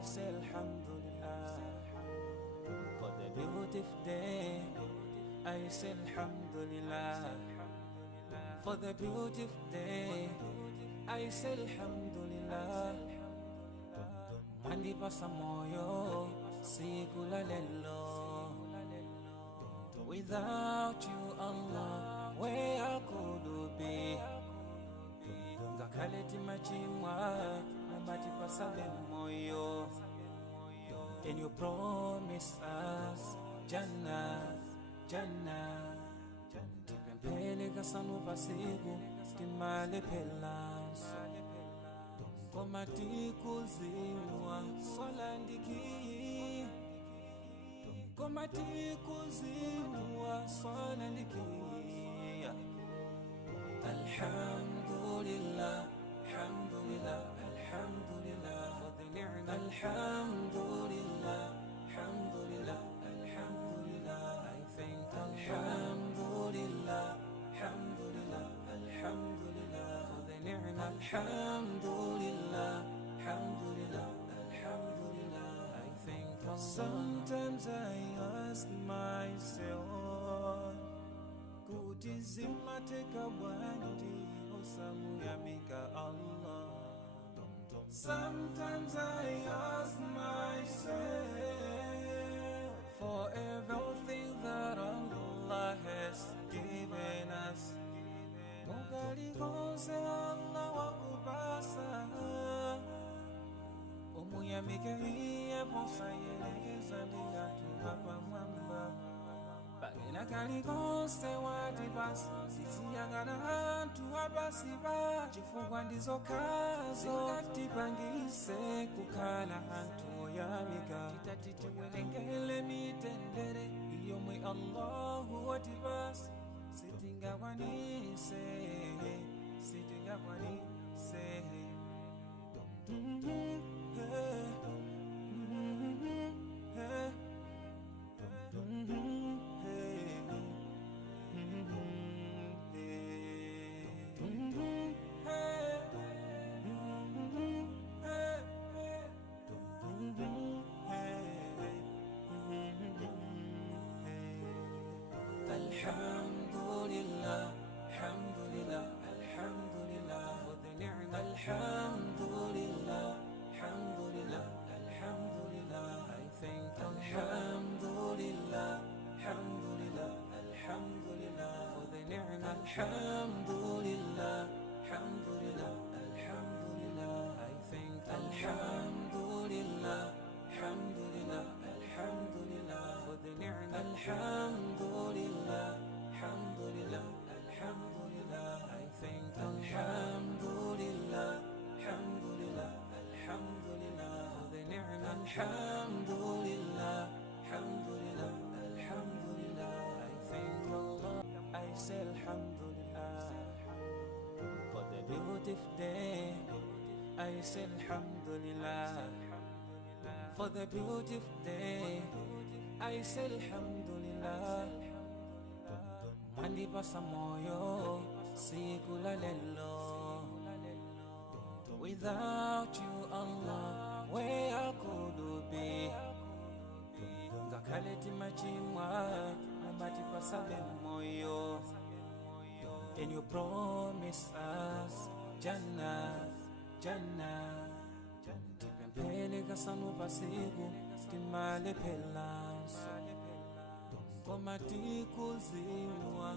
I say Alhamdulillah for the beautiful day. I say Alhamdulillah for the beautiful day. I say Alhamdulillah. Mandi pasa moyo siku la lelo. Without you, Allah, where could I be? Ngakaleti machimwa mabati pasabe moyo. And you promise us Jannah, Jannah. Tipempele kasanu pasiku timale pelanso. Komati kuziwa solandiki. Komati kuziwa solandiki. Alhamdulillah, alhamdulillah, alhamdulillah for the ni'mah. Alhamdulillah, alhamdulillah, alhamdulillah. I thank Alhamdulillah, alhamdulillah, alhamdulillah for the ni'mah. Alhamdulillah, alhamdulillah, alhamdulillah. I thank Allah. Sometimes I ask myself, kutizima teka wandi osamu yamika Allah. Sometimes I ask myself for everything that Allah has given us. Mugali konse Allah wa ubasa. Omuyamika hiye posa yelekeza ndiyatu hapa mwamba. Bagena kali konse wadibasi sisiyangana hantu abasiba. Chifungwa ndizo kazo katipangise kukala hantu oyamika. Titatiti welengele mitendere iyomwe Allahu watibasi. Sitinga wanise, sitinga wanise. Alhamdulillah, alhamdulillah, alhamdulillah for the ni'mah. Alhamdulillah, alhamdulillah, alhamdulillah. I thank Alhamdulillah, alhamdulillah, alhamdulillah for the ni'mah. Alhamdulillah, alhamdulillah, alhamdulillah. I thank Alhamdulillah, alhamdulillah, alhamdulillah for the ni'mah. Alhamdulillah, alhamdulillah, alhamdulillah. I thank Alhamdulillah, alhamdulillah, alhamdulillah for the ni'mah. Alhamdulillah, alhamdulillah, alhamdulillah. I thank Allah. I say Alhamdulillah for the beautiful day. I say Alhamdulillah for the beautiful day. I say Alhamdulillah. Mandi pasa moyo siku la lelo. Without you, Allah, where could I be? Ngakaleti machimwa mabati pasabe moyo. And you promise us Jannah, Jannah. Tipempele kasanu pasiku timale pelanso. Komati kuziwa